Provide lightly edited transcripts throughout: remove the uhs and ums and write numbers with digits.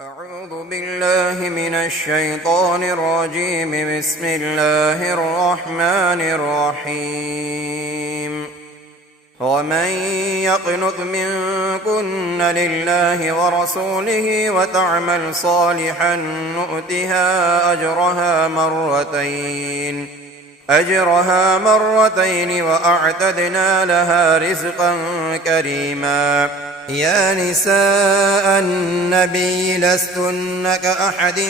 أعوذ بالله من الشيطان الرجيم. بسم الله الرحمن الرحيم. ومن يقنط منكن لله ورسوله وتعمل صالحا نؤتها أجرها مرتين وأعتدنا لها رزقا كريما. يا نساء النبي لستن كأحد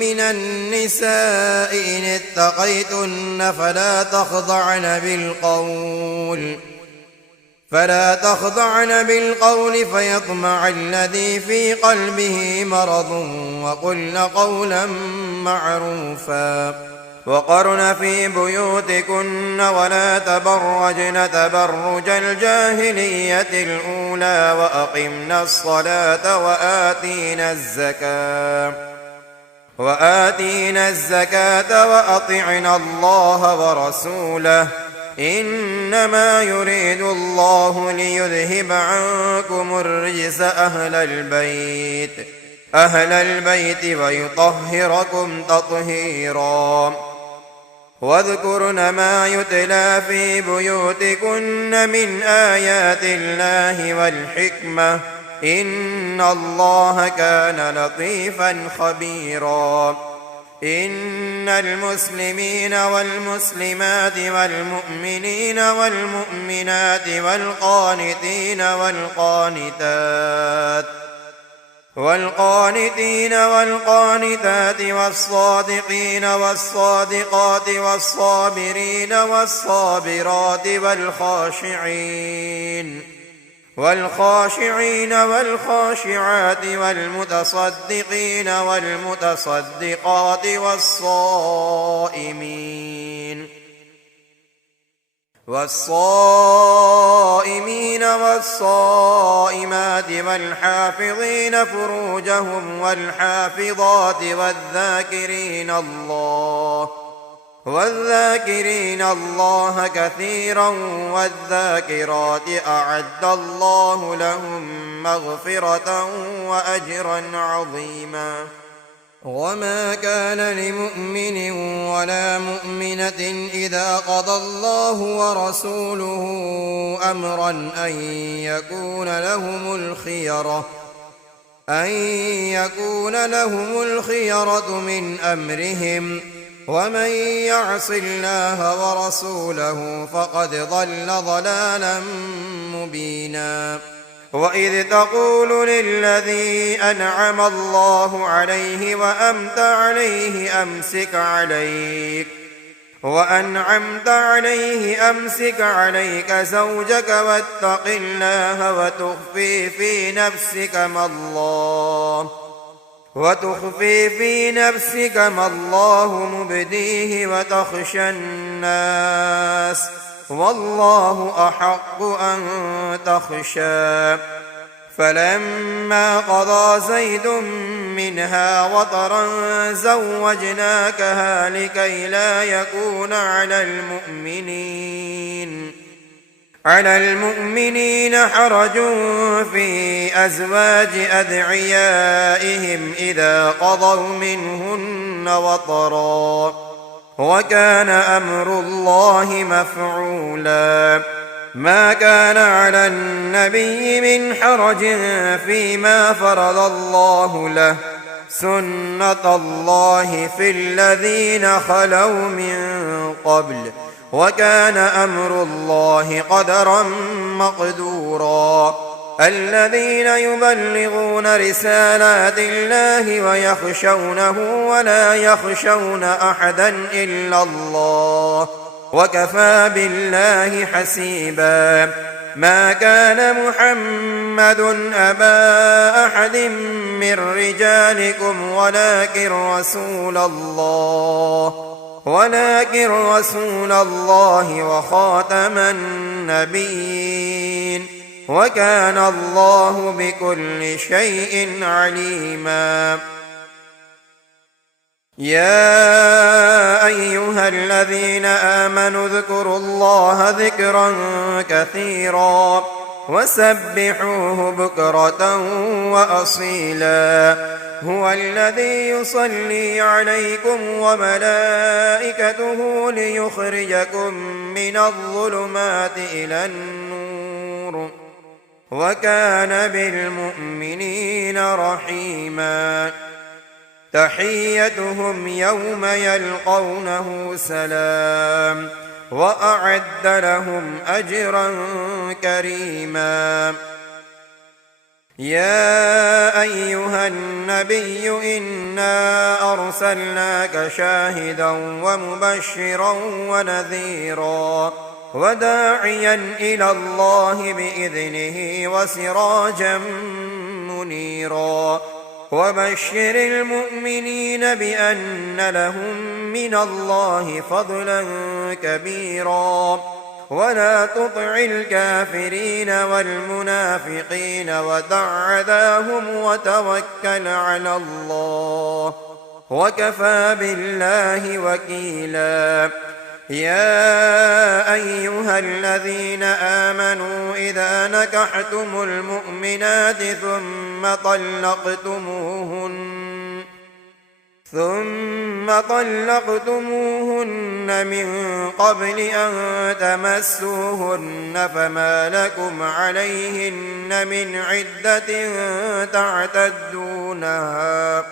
من النساء إن اتقيتن فلا تخضعن بالقول فيطمع الذي في قلبه مرض وقلن قولا معروفا. وقرن في بيوتكن ولا تبرجن تبرج الجاهلية الأولى وأقمنا الصلاة وآتينا الزكاة وأطعنا الله ورسوله إنما يريد الله ليذهب عنكم الرجس أهل البيت ويطهركم تطهيرا. واذكرن ما يتلى في بيوتكن من آيات الله والحكمة إن الله كان لطيفا خبيرا. إن المسلمين والمسلمات والمؤمنين والمؤمنات والقانتين والقانتات والصادقين والصادقات والصابرين والصابرات والخاشعين والخاشعات والمتصدقين والمتصدقات والصائمين والصائمات والحافظين فروجهم والحافظات والذاكرين الله كثيرا والذاكرات أعد الله لهم مغفرة وأجرا عظيما. وما كان لمؤمن ولا مؤمنة إذا قضى الله ورسوله أمرا أن يكون لهم الخيرة من أمرهم ومن يعص الله ورسوله فقد ضل ضلالا مبينا. وإذ تقول للذي أنعم الله عليه وأنعمت عليه أمسك عليك زوجك واتق الله وتخفي في نفسك ما الله مبديه وتخشى الناس والله أحق أن تخشى. فلما قضى زيد منها وطرا زوجناكها لكي لا يكون على المؤمنين حرج في أزواج أدعيائهم إذا قضوا منهن وطرا وكان أمر الله مفعولا. ما كان على النبي من حرج فيما فرض الله له سنة الله في الذين خلوا من قبل وكان أمر الله قدرا مقدورا. الذين يبلغون رسالات الله ويخشونه ولا يخشون أحدا إلا الله وكفى بالله حسيبا. ما كان محمد أبا أحد من رجالكم ولكن رسول الله وخاتم النبيين وكان الله بكل شيء عليما. يا أيها الذين آمنوا اذكروا الله ذكرا كثيرا وسبحوه بكرة وأصيلا هو الذي يصلي عليكم وملائكته ليخرجكم من الظلمات إلى النور وكان بالمؤمنين رحيما تحيتهم يوم يلقونه سلام وأعد لهم أجرا كريما يا أيها النبي إنا أرسلناك شاهدا ومبشرا ونذيرا وداعيا إلى الله بإذنه وسراجا منيرا وبشر المؤمنين بأن لهم من الله فضلا كبيرا ولا تطع الكافرين والمنافقين ودع أذاهم وتوكل على الله وكفى بالله وكيلا يا أيها الذين آمنوا إذا نكحتم المؤمنات ثم طلقتموهن من قبل أن تمسوهن فما لكم عليهن من عدة تعتدونها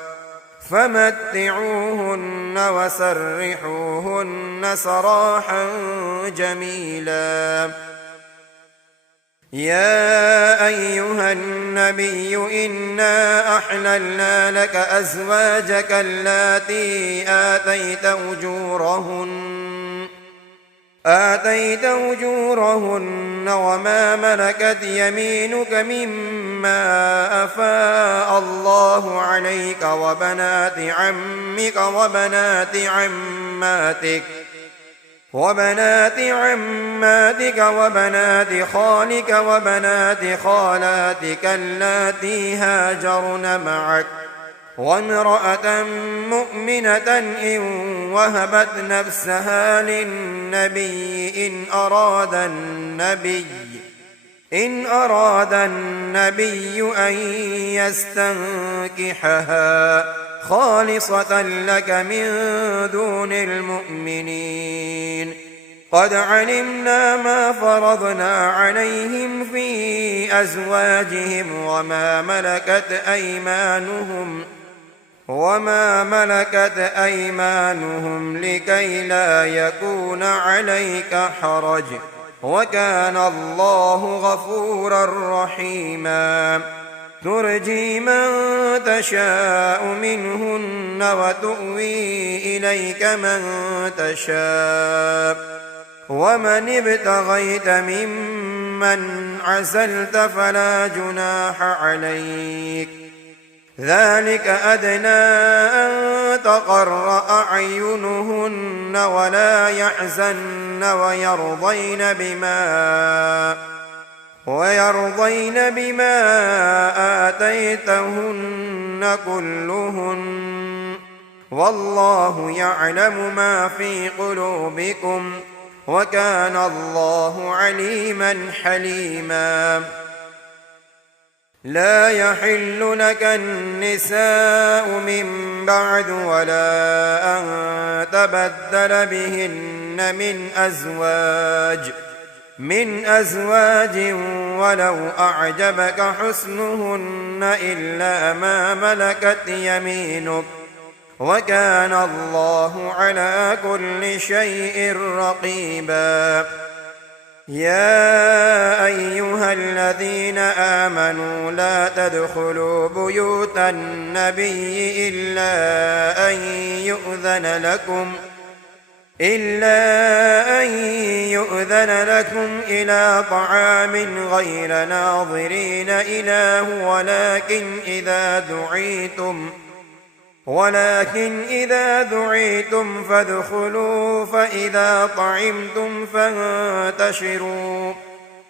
فمتعوهن وسرحوهن سراحا جميلا يا أيها النبي إنا أحللنا لك أزواجك اللاتي آتيت أجورهن وما ملكت يمينك مما أفاء الله عليك وبنات عمك وبنات عماتك وبنات خالك وبنات خالاتك اللاتي هاجرن معك وامرأة مؤمنة إن وهبت نفسها للنبي إن أراد النبي أن يستنكحها خالصة لك من دون المؤمنين قد علمنا ما فرضنا عليهم في أزواجهم وما ملكت أيمانهم لكي لا يكون عليك حرج وكان الله غفورا رحيما ترجي من تشاء منهن وتؤوي إليك من تشاء ومن ابتغيت ممن عزلت فلا جناح عليك ذلك أدنى أن تقر أعينهن ولا يحزن ويرضين بما آتيتهن كلهن والله يعلم ما في قلوبكم وكان الله عليما حليما لا يحل لك النساء من بعد ولا أن تبدل بهن من أزواج ولو أعجبك حسنهن إلا ما ملكت يمينك وكان الله على كل شيء رقيبا يا أيها الذين آمنوا لا تدخلوا بيوت النبي إلا أن يؤذن لكم إلى طعام غير ناظرين إناه ولكن إذا دعيتم فادخلوا فإذا طعمتم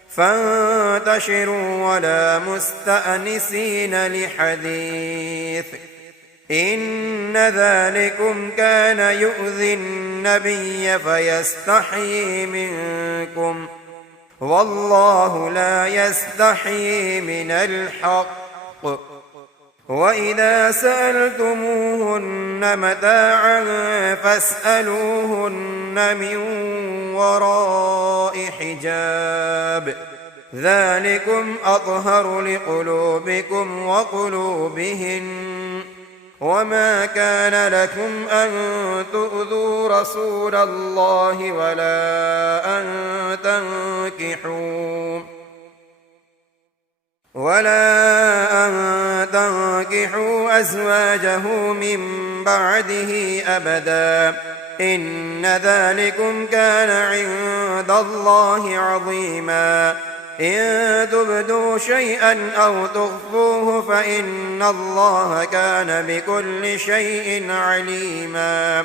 فانتشروا ولا مستأنسين لحديث إن ذلكم كان يؤذي النبي فيستحيي منكم والله لا يستحيي من الحق وإذا سألتموهن متاعا فاسألوهن من وراء حجاب ذلكم أطهر لقلوبكم وقلوبهن وما كان لكم أن تؤذوا رسول الله ولا أن تنكحوا أزواجه من بعده أبدا إن ذلكم كان عند الله عظيما إن تبدوا شيئا أو تخفوه فإن الله كان بكل شيء عليما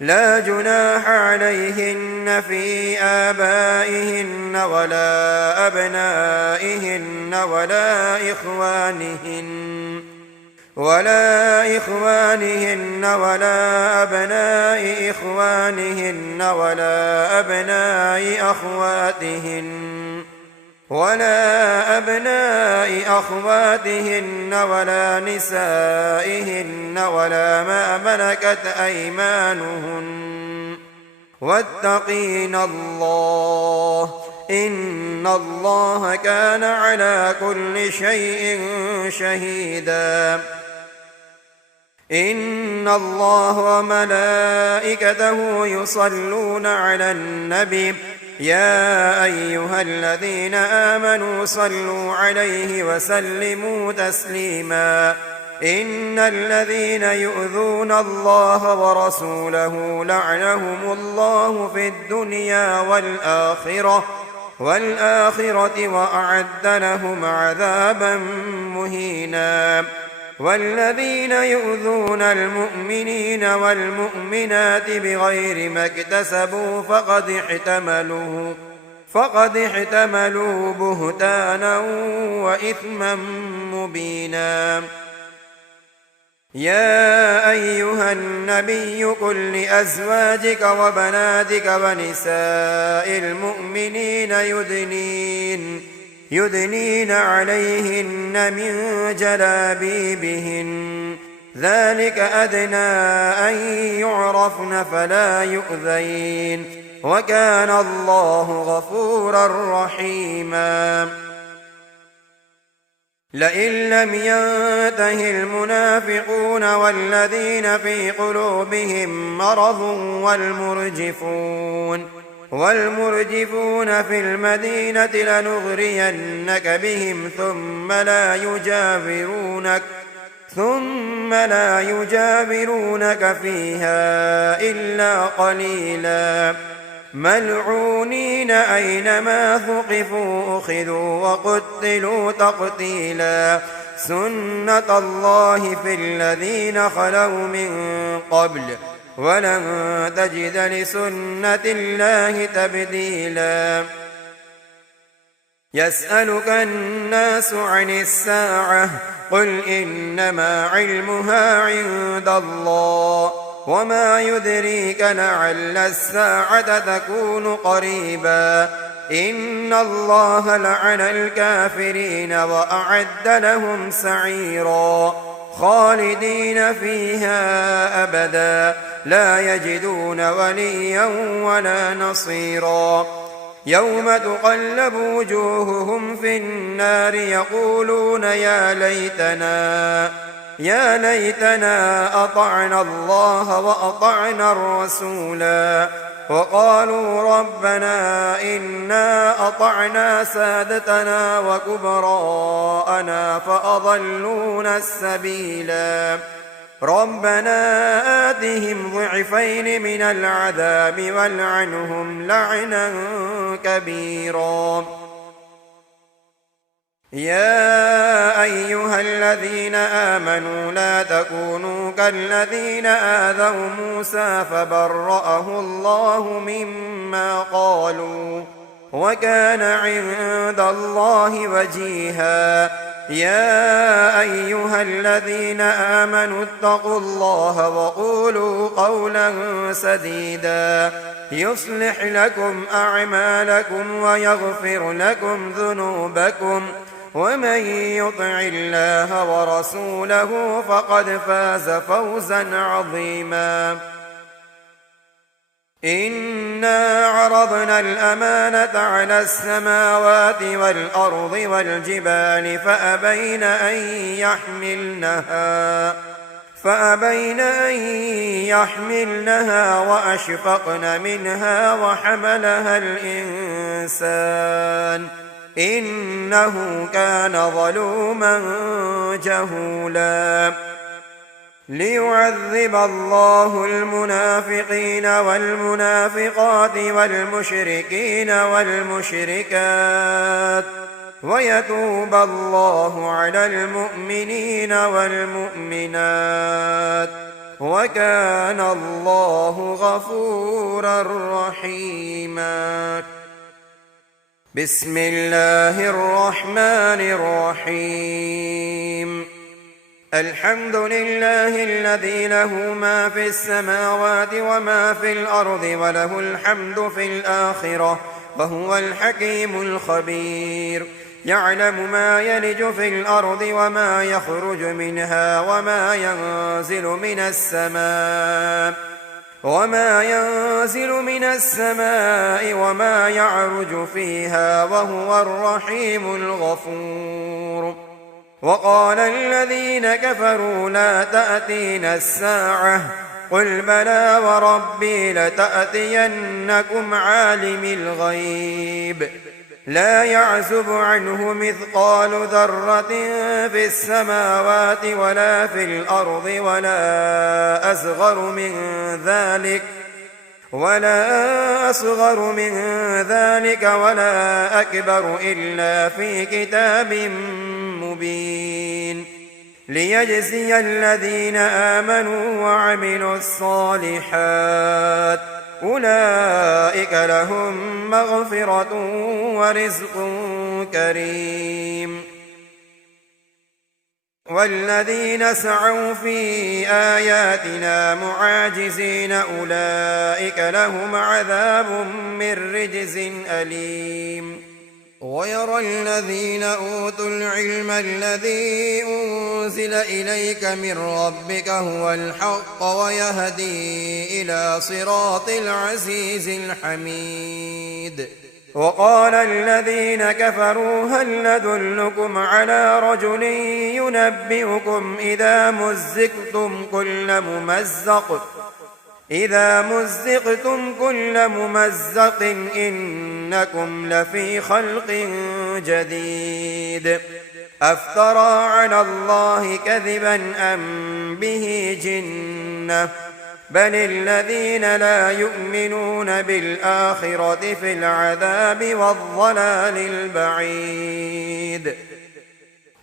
لا جناح عليهن في آبائهن ولا أبنائهن ولا إخوانهن ولا أبناء إخوانهن ولا أبناء أخواتهن ولا نسائهن ولا ما ملكت أيمانهن واتقين الله إن الله كان على كل شيء شهيدا إن الله وملائكته يصلون على النبي يا أيها الذين آمنوا صلوا عليه وسلموا تسليما إن الذين يؤذون الله ورسوله لعنهم الله في الدنيا والآخرة وأعد لهم عذابا مهينا والذين يؤذون المؤمنين والمؤمنات بغير ما اكتسبوا فقد احتملوا بهتانا وإثما مبينا يا أيها النبي قل لأزواجك وبناتك ونساء المؤمنين يدنين عليهن من جلابيبهن ذلك أدنى أن يعرفن فلا يؤذين وكان الله غفورا رحيما لئن لم ينته المنافقون والذين في قلوبهم مرض والمرجفون في المدينة لنغرينك بهم ثم لا يجاورونك فيها إلا قليلا ملعونين أينما ثقفوا أخذوا وقتلوا تقتيلا سنة الله في الذين خلوا من قبل ولن تجد لسنة الله تبديلا يسألك الناس عن الساعة قل إنما علمها عند الله وما يدريك لعل الساعة تكون قريبا إن الله لعن الكافرين وأعد لهم سعيرا خالدين فيها أبدا لا يجدون وليا ولا نصيرا يوم تقلب وجوههم في النار يقولون يا ليتنا أطعنا الله وأطعنا الرسولا وقالوا ربنا إنا أطعنا سادتنا وكبراءنا فأضلونا السبيلا ربنا آتهم ضعفين من العذاب والعنهم لعنا كبيرا يا أيها الذين آمنوا لا تكونوا كالذين آذوا موسى فبرأه الله مما قالوا وكان عند الله وجيها يا أيها الذين آمنوا اتقوا الله وقولوا قولا سديدا يصلح لكم أعمالكم ويغفر لكم ذنوبكم ومن يطع الله ورسوله فقد فاز فوزا عظيما. إنا عرضنا الأمانة على السماوات والأرض والجبال فأبين أن يحملنها وأشفقن منها وحملها الإنسان إنه كان ظلوما جهولا. ليعذب الله المنافقين والمنافقات والمشركين والمشركات ويتوب الله على المؤمنين والمؤمنات وكان الله غفورا رحيما. بسم الله الرحمن الرحيم. الحمد لله الذي له ما في السماوات وما في الأرض وله الحمد في الآخرة وهو الحكيم الخبير. يعلم ما يلج في الأرض وما يخرج منها وما ينزل من السماء وما يعرج فيها وهو الرحيم الغفور. وقال الذين كفروا لا تأتينا الساعة قل بلى وربي لتأتينكم عالم الغيب لا يعزب عنه مثقال ذرة في السماوات ولا في الأرض ولا أصغر من ذلك ولا أكبر إلا في كتاب مبين. ليجزي الذين آمنوا وعملوا الصالحات أولئك لهم مغفرة ورزق كريم. والذين سعوا في آياتنا معاجزين أولئك لهم عذاب من رجز أليم. ويرى الذين أوتوا العلم الذي أنزل إليك من ربك هو الحق ويهدي إلى صراط العزيز الحميد. وقال الذين كفروا هل ندلكم على رجل ينبئكم إذا مزقتم كل ممزق إنكم لفي خلق جديد. أفترى على الله كذبا أم به جنة بل الذين لا يؤمنون بالآخرة في العذاب والضلال البعيد.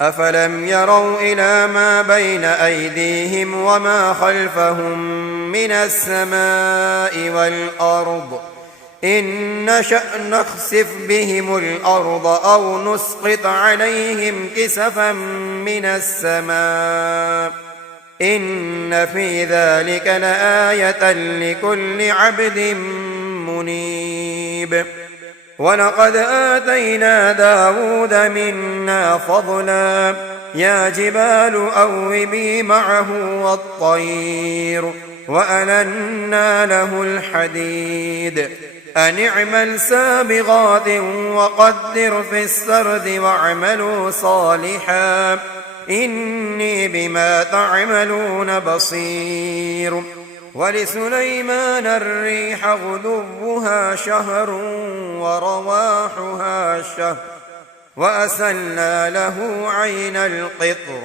أفلم يروا إلى ما بين أيديهم وما خلفهم من السماء والأرض إن نشأ نخسف بهم الأرض أو نسقط عليهم كسفا من السماء إن في ذلك لآية لكل عبد منيب. ولقد آتينا داود منا فضلا يا جبال أوبي معه والطير وألنا له الحديد أن اعمل سابغات وقدر في السرد واعملوا صالحا إني بما تعملون بصير. ولسليمان الريح غدوها شهر ورواحها شهر وأسلنا له عين القطر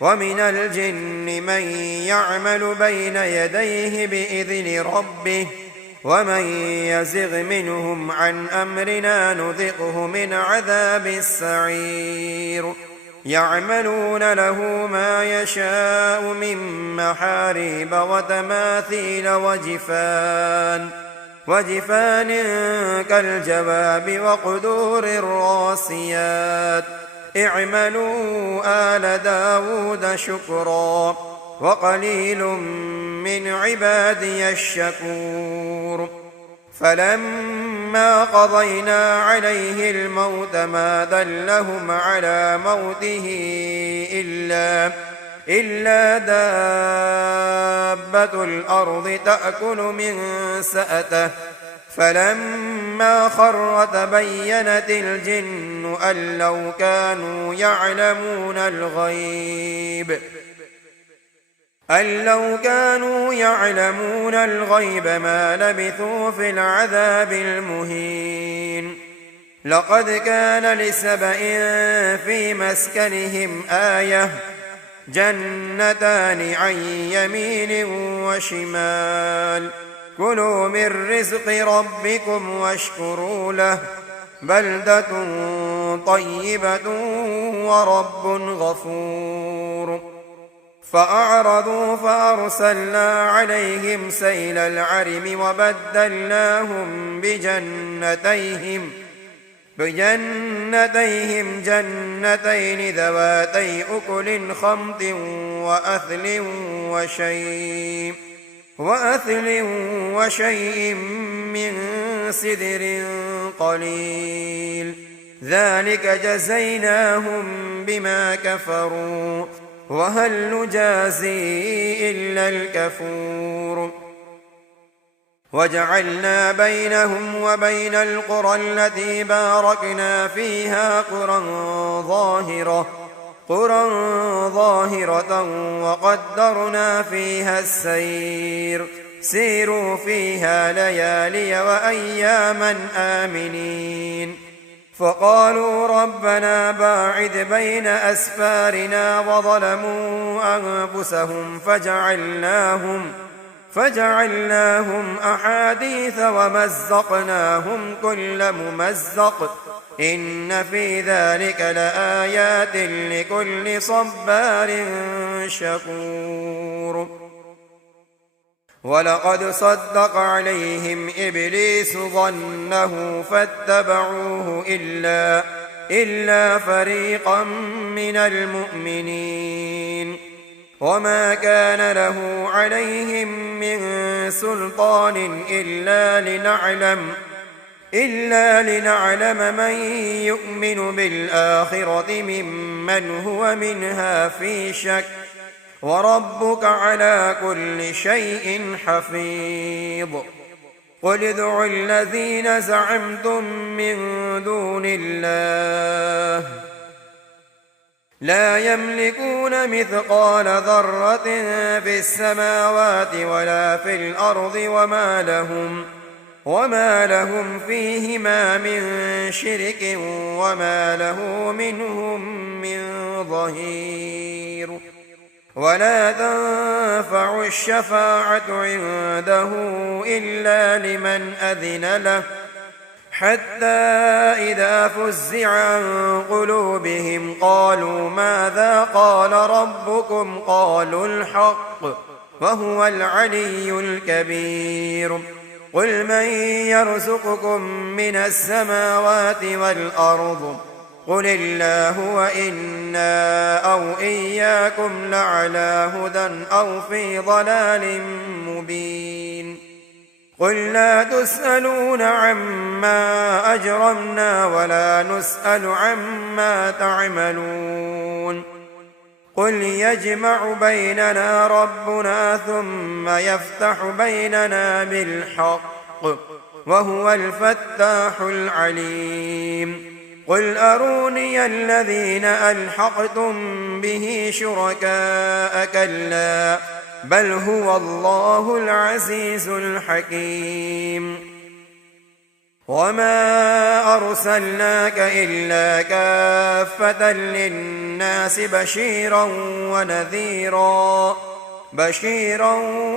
ومن الجن من يعمل بين يديه بإذن ربه ومن يزغ منهم عن أمرنا نذقه من عذاب السعير. يعملون له ما يشاء من محاريب وتماثيل وجفان كالجواب وقدور الراسيات اعملوا آل داود شكرا وقليل من عبادي الشكور. فلما فلما قضينا عليه الموت ما دلهم على موته إلا دابة الأرض تأكل من سأته فلما خر تبينت الجن أن لو كانوا يعلمون الغيب ما لبثوا في العذاب المهين. لقد كان لسبإ في مسكنهم آية جنتان عن يمين وشمال كلوا من رزق ربكم واشكروا له بلدة طيبة ورب غفور. فأعرضوا فأرسلنا عليهم سيل العرم وبدلناهم بجنتيهم جنتين ذواتي أكل خمط وأثل وشيء من سدر قليل ذلك جزيناهم بما كفروا وهل نجازي إلا الكفور. وجعلنا بينهم وبين القرى التي باركنا فيها قرى ظاهرة وقدرنا فيها السير سيروا فيها ليالي وأياما آمنين. فقالوا ربنا باعد بين أسفارنا وظلموا أنفسهم فجعلناهم أحاديث ومزقناهم كل ممزق إن في ذلك لآيات لكل صبار شكور. ولقد صدق عليهم إبليس ظنه فاتبعوه إلا فريقا من المؤمنين وما كان له عليهم من سلطان إلا لنعلم من يؤمن بالآخرة ممن هو منها في شك وربك على كل شيء حفيظ. قل ادعوا الذين زعمتم من دون الله لا يملكون مثقال ذرة في السماوات ولا في الأرض وما لهم فيهما من شرك وما له منهم من ظهير. ولا تنفع الشفاعة عنده إلا لمن أذن له حتى إذا فزع عن قلوبهم قالوا ماذا قال ربكم قالوا الحق وهو العلي الكبير. قل من يرزقكم من السماوات والأرض قل الله وإنا أو إياكم لعلى هدى أو في ضلال مبين. قل لا تسألون عما أجرمنا ولا نسأل عما تعملون. قل يجمع بيننا ربنا ثم يفتح بيننا بالحق وهو الفتاح العليم. قل أروني الذين ألحقتم به شركاء كلا بل هو الله العزيز الحكيم. وما أرسلناك إلا كافة للناس بشيرا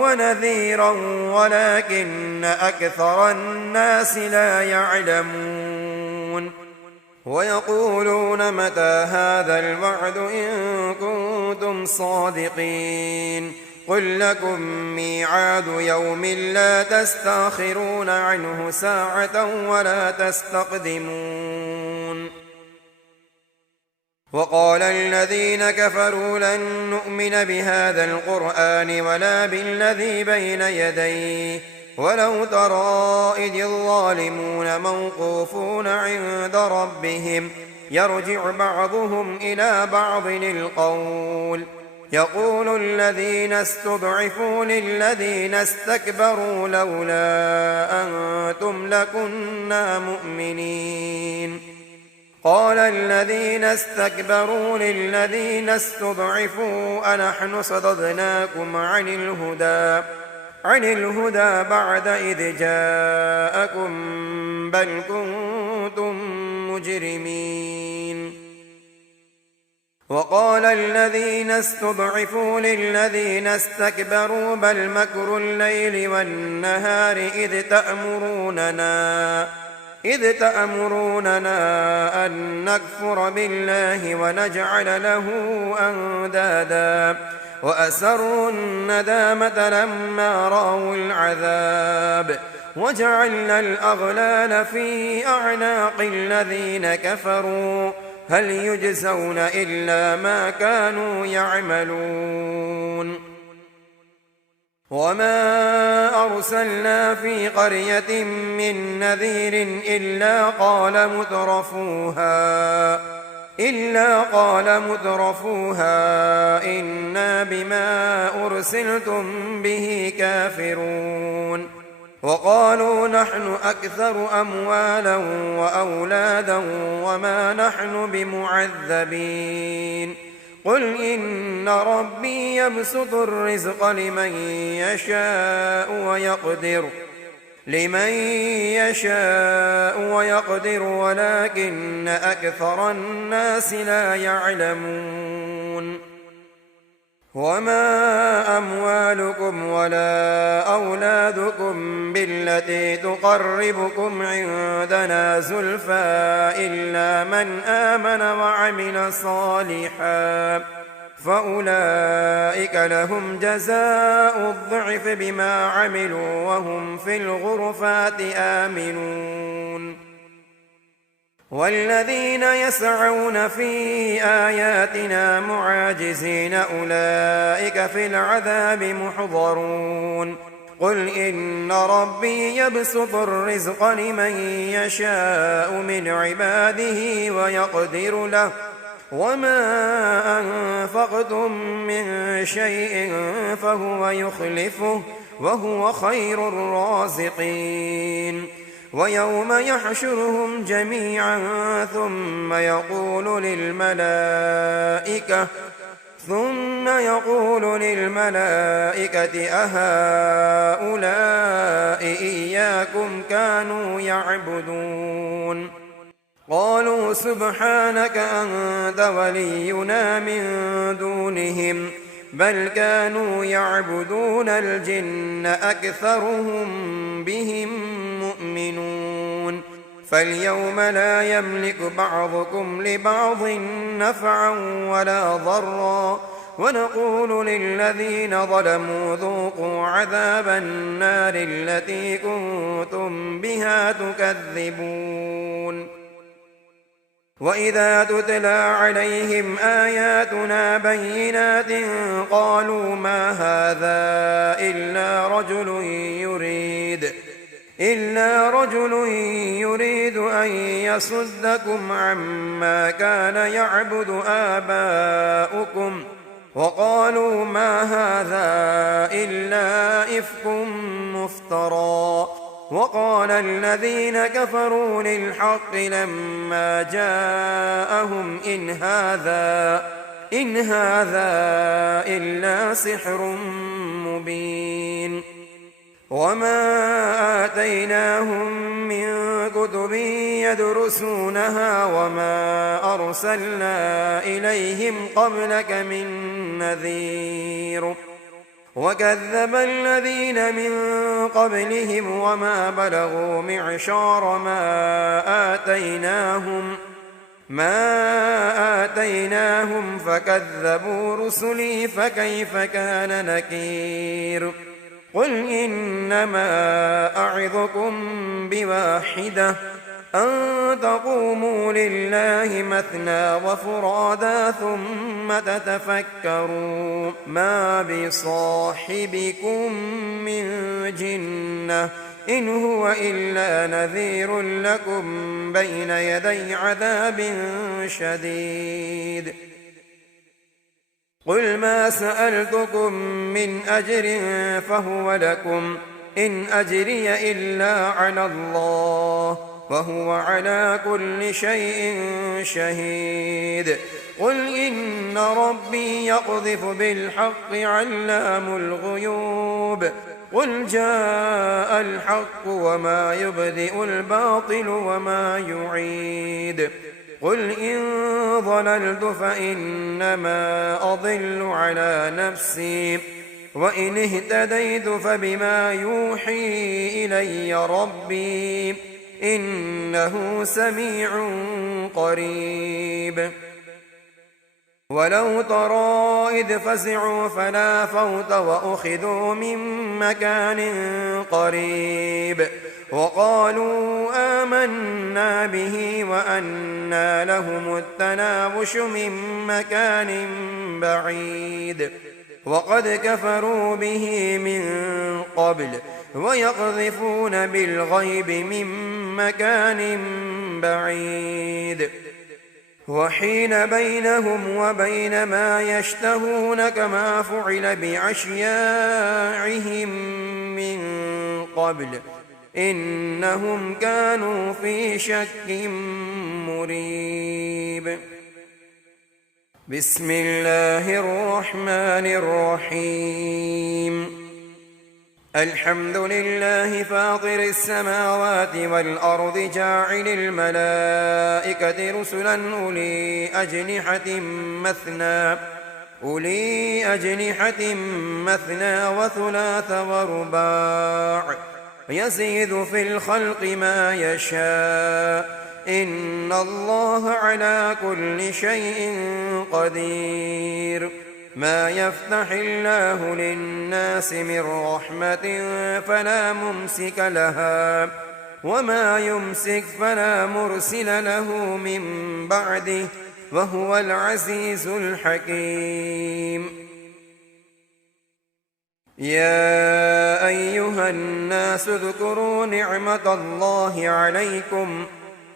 ونذيرا ولكن أكثر الناس لا يعلمون. ويقولون متى هذا الوعد إن كنتم صادقين قل لكم ميعاد يوم لا تستأخرون عنه ساعة ولا تستقدمون. وقال الذين كفروا لن نؤمن بهذا القرآن ولا بالذي بين يديه ولو ترى إذ الظالمون موقوفون عند ربهم يرجع بعضهم إلى بعض القول يقول الذين استضعفوا للذين استكبروا لولا أنتم لكنا مؤمنين قال الذين استكبروا للذين استضعفوا أنحن صددناكم عن الهدى بعد إذ جاءكم بل كنتم مجرمين وقال الذين استضعفوا للذين استكبروا بل مكر الليل والنهار إذ تأمروننا أن نكفر بالله ونجعل له أندادا وأسروا الندامة لما رأوا العذاب وجعلنا الأغلال في أعناق الذين كفروا هل يجزون إلا ما كانوا يعملون وما أرسلنا في قرية من نذير إلا قال مترفوها إنا بما أرسلتم به كافرون وقالوا نحن أكثر أموالا وأولادا وما نحن بمعذبين قل إن ربي يبسط الرزق لمن يشاء ويقدر ولكن أكثر الناس لا يعلمون وما أموالكم ولا أولادكم بالتي تقربكم عندنا زلفى إلا من آمن وعمل صالحا فأولئك لهم جزاء الضعف بما عملوا وهم في الغرفات آمنون والذين يسعون في آياتنا معاجزين أولئك في العذاب محضرون قل إن ربي يبسط الرزق لمن يشاء من عباده ويقدر له وما أنفقتم من شيء فهو يخلفه وهو خير الرازقين ويوم يحشرهم جميعا ثم يقول للملائكة أهؤلاء إياكم كانوا يعبدون قالوا سبحانك أنت ولينا من دونهم بل كانوا يعبدون الجن أكثرهم بهم مؤمنون فاليوم لا يملك بعضكم لبعض نفعا ولا ضرا ونقول للذين ظلموا ذوقوا عذاب النار التي كنتم بها تكذبون وإذا تتلى عليهم آياتنا بينات قالوا ما هذا إلا رجل يريد أن يصدكم عما كان يعبد آباؤكم وقالوا ما هذا إلا إفك مفترى وقال الذين كفروا للحق لما جاءهم إن هذا إلا سحر مبين وما آتيناهم من كتب يدرسونها وما أرسلنا إليهم قبلك من نذير وكذب الذين من قبلهم وما بلغوا معشار ما آتيناهم فكذبوا رسلي فكيف كان نكير قل إنما أعظكم بواحدة أن تقوموا لله مثنى وفرادا ثم تتفكروا ما بصاحبكم من جنة إن هو إلا نذير لكم بين يدي عذاب شديد. قل ما سألتكم من أجر فهو لكم إن أجري إلا على الله وهو على كل شيء شهيد. قل إن ربي يقذف بالحق علام الغيوب. قل جاء الحق وما يبدئ الباطل وما يعيد. قل إن ضللت فإنما أضل على نفسي وإن اهتديت فبما يوحي إلي ربي إنه سميع قريب. ولو ترى إذ فزعوا فلا فوت وأخذوا من مكان قريب وقالوا آمنا به وأنى لهم التناوش من مكان بعيد وقد كفروا به من قبل ويقذفون بالغيب من مكان بعيد وحيل بينهم وبين ما يشتهون كما فعل بأشياعهم من قبل إنهم كانوا في شك مريب. بسم الله الرحمن الرحيم. الحمد لله فاطر السماوات والأرض جاعل الملائكة رسلا أولي أجنحة مثنى وثلاث ورباع يزيد في الخلق ما يشاء إن الله على كل شيء قدير. ما يفتح الله للناس من رحمة فلا ممسك لها وما يمسك فلا مرسل له من بعده وهو العزيز الحكيم. يا أيها الناس اذكروا نعمة الله عليكم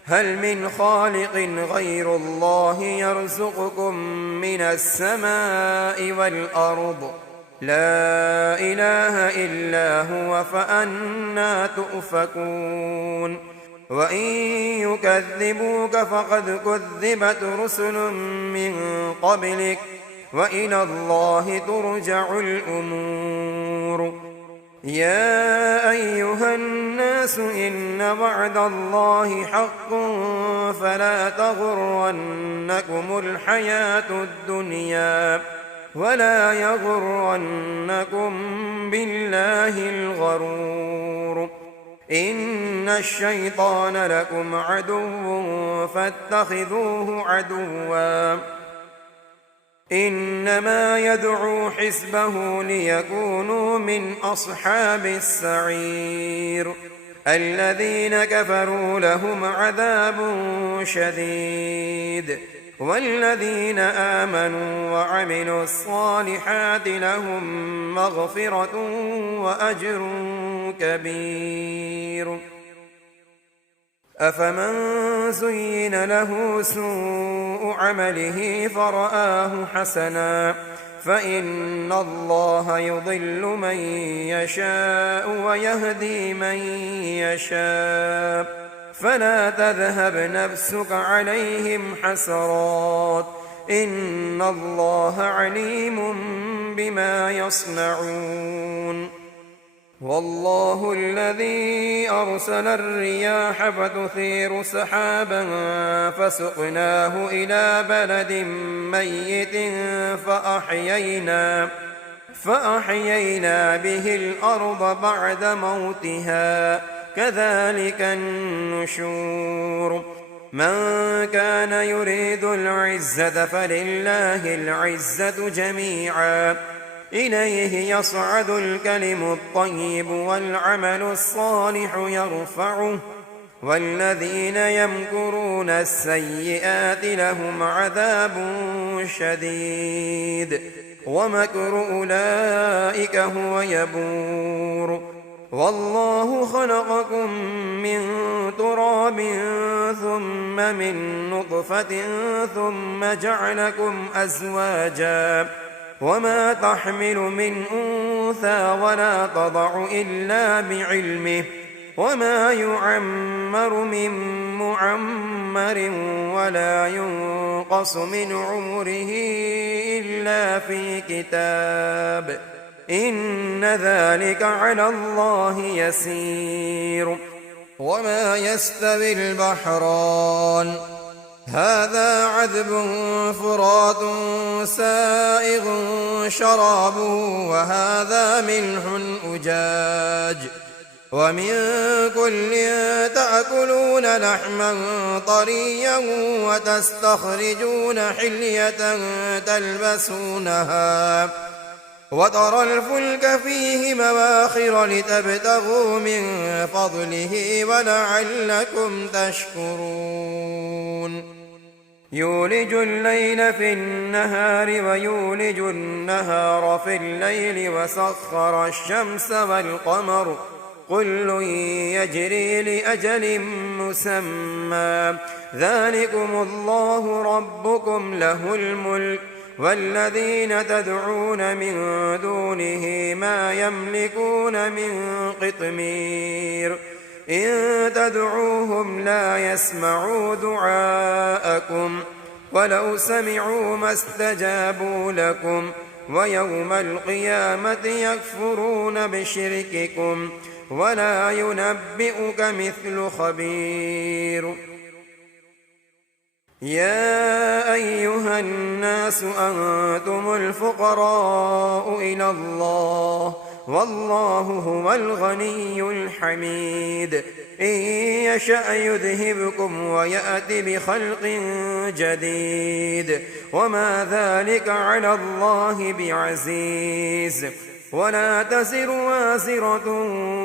هل من خالق غير الله يرزقكم من السماء والأرض لا إله إلا هو فأنى تؤفكون. وإن يكذبوك فقد كذبت رسل من قبلك وإلى الله ترجع الأمور. يا أيها الناس إن وعد الله حق فلا تغرنكم الحياة الدنيا ولا يغرنكم بالله الغرور. إن الشيطان لكم عدو فاتخذوه عدوا إنما يدعو حزبه ليكونوا من أصحاب السعير. الذين كفروا لهم عذاب شديد والذين آمنوا وعملوا الصالحات لهم مغفرة وأجر كبير. أفمن زين له سوء عمله فرآه حسنا فإن الله يضل من يشاء ويهدي من يشاء فلا تذهب نفسك عليهم حسرات إن الله عليم بما يصنعون. والله الذي أرسل الرياح فتثير سحابا فسقناه إلى بلد ميت فأحيينا به الأرض بعد موتها كذلك النشور. من كان يريد العزة فلله العزة جميعا إليه يصعد الكلم الطيب والعمل الصالح يرفعه والذين يمكرون السيئات لهم عذاب شديد ومكر أولئك هو يبور والله خلقكم من تراب ثم من نطفة ثم جعلكم أزواجا وما تحمل من أنثى ولا تضع إلا بعلمه وما يعمر من معمر ولا ينقص من عمره إلا في كتاب إن ذلك على الله يسير وما يستوي البحران هذا عذب فرات سائغ شرابه وهذا ملح أجاج ومن كل تأكلون لحما طريا وتستخرجون حلية تلبسونها وترى الفلك فيه مواخر لتبتغوا من فضله ولعلكم تشكرون يولج الليل في النهار ويولج النهار في الليل وسخر الشمس والقمر كل يجري لأجل مسمى ذلكم الله ربكم له الملك والذين تدعون من دونه ما يملكون من قطمير إن تدعوهم لا يسمعوا دعاءكم ولو سمعوا ما استجابوا لكم ويوم القيامة يكفرون بشرككم ولا ينبئك مثل خبير يا أيها الناس أنتم الفقراء إلى الله والله هو الغني الحميد إن يشأ يذهبكم ويأت بخلق جديد وما ذلك على الله بعزيز ولا تزر وازرة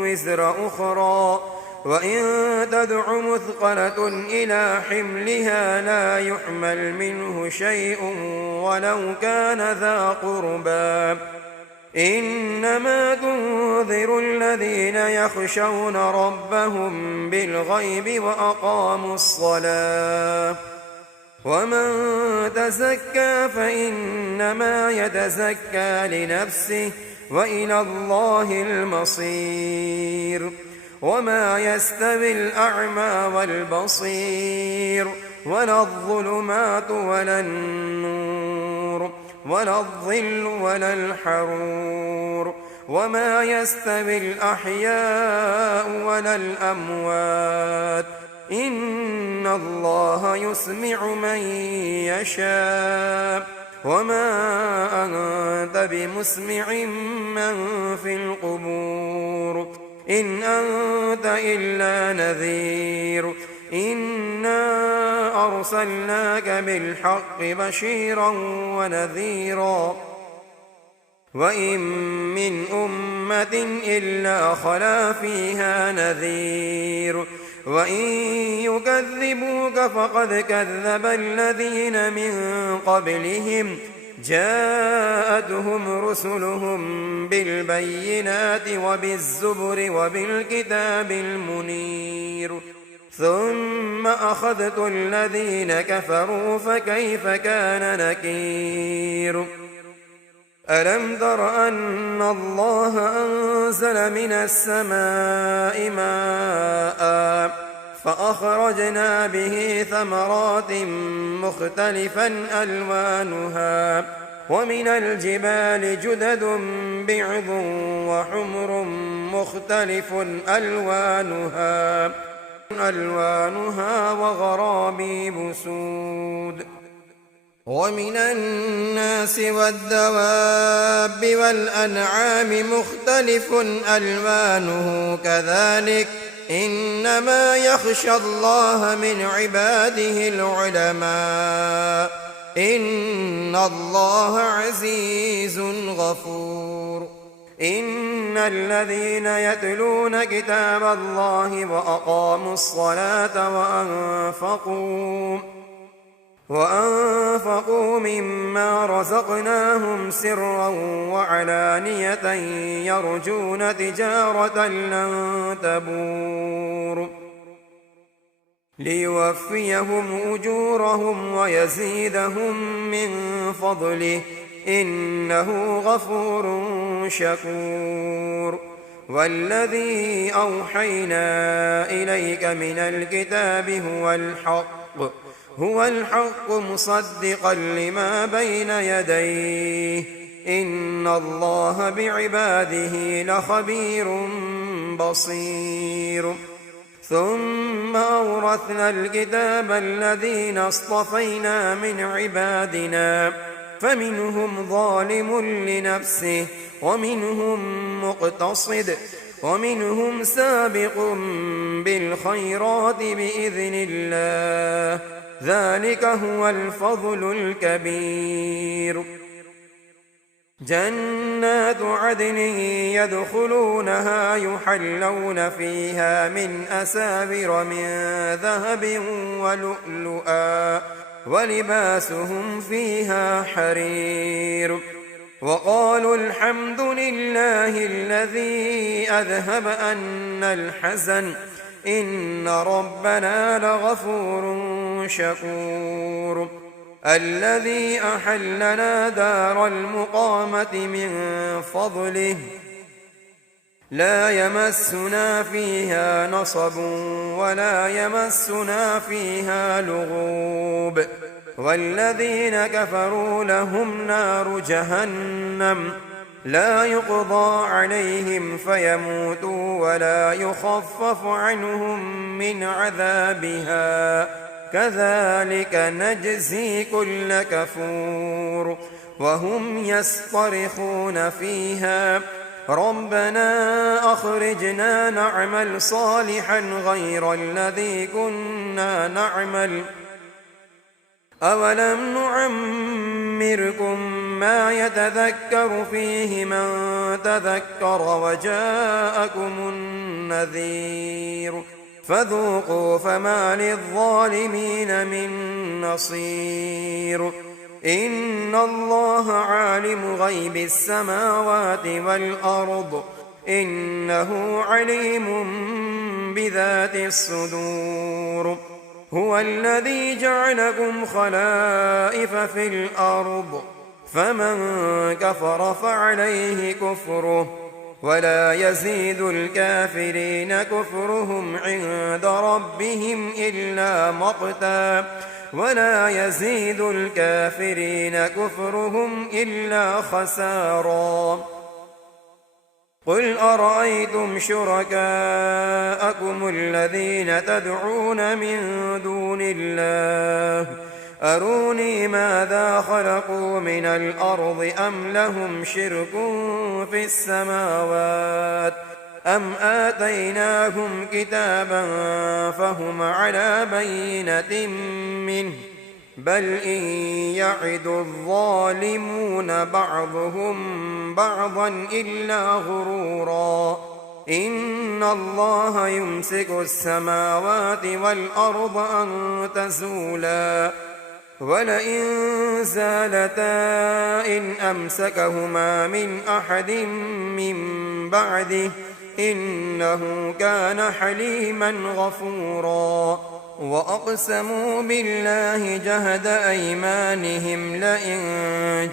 وزر أخرى وإن تدع مثقلة إلى حملها لا يحمل منه شيء ولو كان ذا قربى إنما تنذر الذين يخشون ربهم بالغيب وأقاموا الصلاة ومن تزكى فإنما يتزكى لنفسه وإلى الله المصير وما يستوي الأعمى والبصير ولا الظلمات ولا النور ولا الظل ولا الحرور وما يستوي الأحياء ولا الأموات إن الله يسمع من يشاء وما أنت بمسمع من في القبور إن أنت إلا نذير إنا أرسلناك بالحق بشيرا ونذيرا وإن من أمة إلا خلا فيها نذير وإن يكذبوك فقد كذب الذين من قبلهم جاءتهم رسلهم بالبينات وبالزبر وبالكتاب المنير ثم أخذت الذين كفروا فكيف كان نكير ألم تر أن الله أنزل من السماء ماء فأخرجنا به ثمرات مختلفا ألوانها ومن الجبال جدد بيض وحمر مختلف ألوانها وغرابيب سود ومن الناس والدواب والأنعام مختلف ألوانه كذلك إنما يخشى الله من عباده العلماء إن الله عزيز غفور إن الذين يتلون كتاب الله وأقاموا الصلاة وأنفقوا مما رزقناهم سرا وعلانية يرجون تجارة لن تبور ليوفيهم أجورهم ويزيدهم من فضله إنه غفور شكور والذي أوحينا إليك من الكتاب هو الحق مصدقا لما بين يديه إن الله بعباده لخبير بصير ثم أورثنا الكتاب الذين اصطفينا من عبادنا فمنهم ظالم لنفسه ومنهم مقتصد ومنهم سابق بالخيرات بإذن الله ذلك هو الفضل الكبير جنات عدن يدخلونها يحلون فيها من أساور من ذهب ولؤلؤا ولباسهم فيها حرير وقالوا الحمد لله الذي أذهب عنا الحزن إن ربنا لغفور شكور الذي أحلنا دار المقامة من فضله لا يمسنا فيها نصب ولا يمسنا فيها لغوب والذين كفروا لهم نار جهنم لا يقضى عليهم فيموتوا ولا يخفف عنهم من عذابها كذلك نجزي كل كفور وهم يصطرخون فيها ربنا أخرجنا نعمل صالحا غير الذي كنا نعمل أولم نعمركم ما يتذكر فيه من تذكر وجاءكم النذير فذوقوا فما للظالمين من نصير إن الله عالم غيب السماوات والأرض إنه عليم بذات الصدور هو الذي جعلكم خلائف في الأرض فمن كفر فعليه كفره ولا يزيد الكافرين كفرهم عند ربهم إلا مقتا ولا يزيد الكافرين كفرهم إلا خسارا قل أرأيتم شركاءكم الذين تدعون من دون الله أروني ماذا خلقوا من الأرض أم لهم شرك في السماوات أم آتيناهم كتابا فهم على بينة منه بل إن يعد الظالمون بعضهم بعضا إلا غرورا إن الله يمسك السماوات والأرض أن تزولا ولئن زالتا إن أمسكهما من أحد من بعده إنه كان حليما غفورا وأقسموا بالله جهد أيمانهم لئن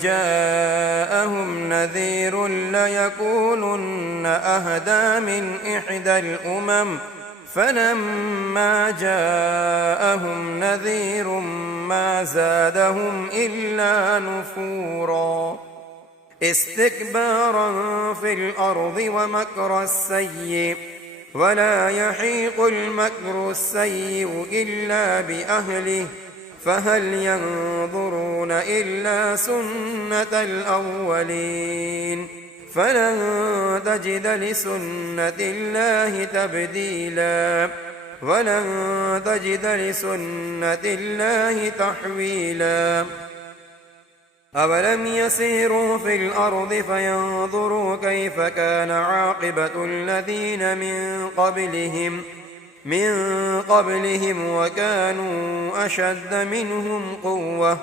جاءهم نذير ليكونن أهدى من إحدى الأمم فلما جاءهم نذير ما زادهم إلا نفورا استكبارا في الأرض ومكر السيء ولا يحيق المكر السيء إلا بأهله فهل ينظرون إلا سنة الأولين فلن تجد لسنة الله تبديلا ولن تجد لسنة الله تحويلا أولم يسيروا في الأرض فينظروا كيف كان عاقبة الذين من قبلهم وكانوا أشد منهم قوة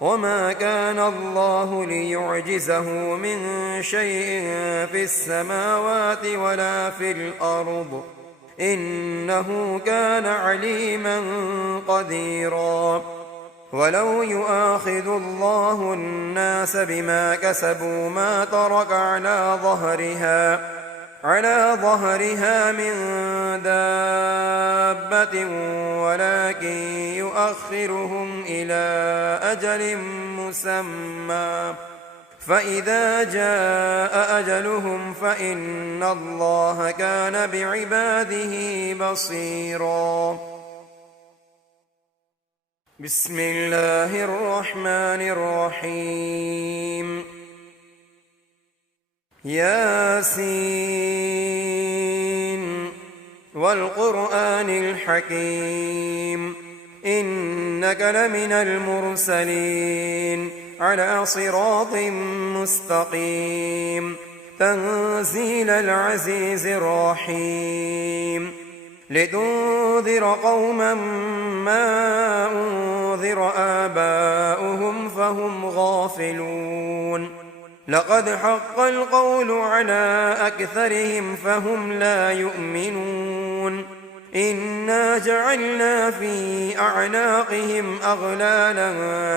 وما كان الله ليعجزه من شيء في السماوات ولا في الأرض إنه كان عليما قديرا ولو يؤاخذ الله الناس بما كسبوا ما ترك على ظهرها من دابة ولكن يؤخرهم إلى أجل مسمى فإذا جاء أجلهم فإن الله كان بعباده بصيرا. بسم الله الرحمن الرحيم. ياسين والقرآن الحكيم إنك لمن المرسلين على صراط مستقيم تنزيل العزيز الرحيم لتنذر قوما ما أنذر آباؤهم فهم غافلون لقد حق القول على أكثرهم فهم لا يؤمنون إنا جعلنا في أعناقهم أغلالا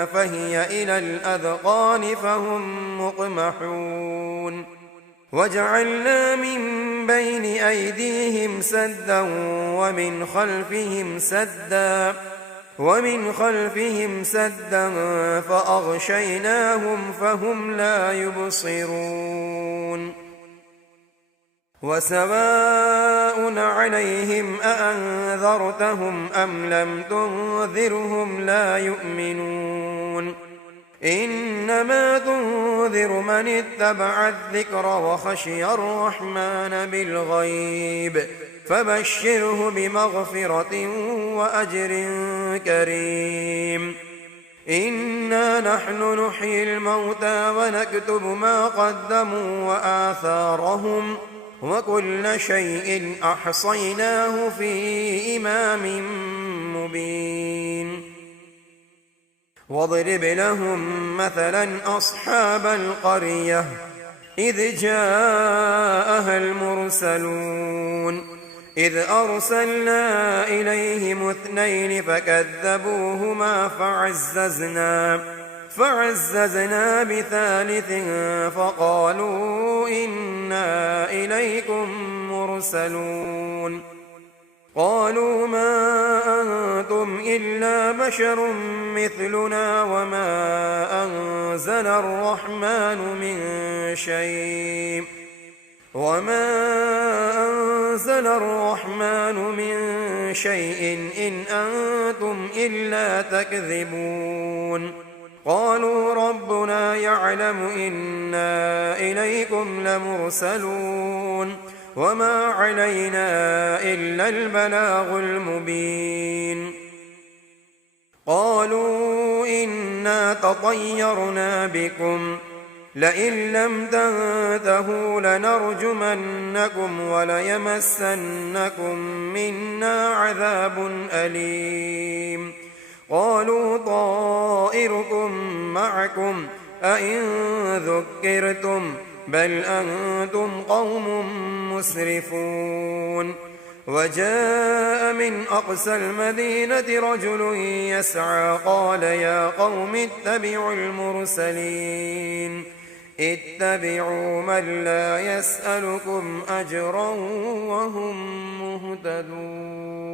فهي إلى الأذقان فهم مقمحون وجعلنا من بين أيديهم سدا ومن خلفهم سدا فأغشيناهم فهم لا يبصرون وسواء عليهم أأنذرتهم أم لم تنذرهم لا يؤمنون إنما تنذر من اتبع الذكر وخشي الرحمن بالغيب فبشره بمغفرة وأجر كريم إنا نحن نحيي الموتى ونكتب ما قدموا وآثارهم وكل شيء أحصيناه في إمام مبين واضرب لهم مثلا أصحاب القرية إذ جاءها المرسلون إذ أرسلنا إليهم 2 فكذبوهما فعززنا ب3 فقالوا إنا إليكم مرسلون قالوا ما أنتم إلا بشر مثلنا وما أنزل الرحمن من شيء إن أنتم إلا تكذبون قالوا ربنا يعلم إنا إليكم لمرسلون وما علينا إلا البلاغ المبين قالوا إنا تطيرنا بكم لئن لم تنتهوا لنرجمنكم وليمسنكم منا عذاب أليم قالوا طائركم معكم أئن ذكرتم بل أنتم قوم مسرفون وجاء من أقصى المدينة رجل يسعى قال يا قوم اتبعوا المرسلين اتبعوا من لا يسألكم أجرا وهم مهتدون.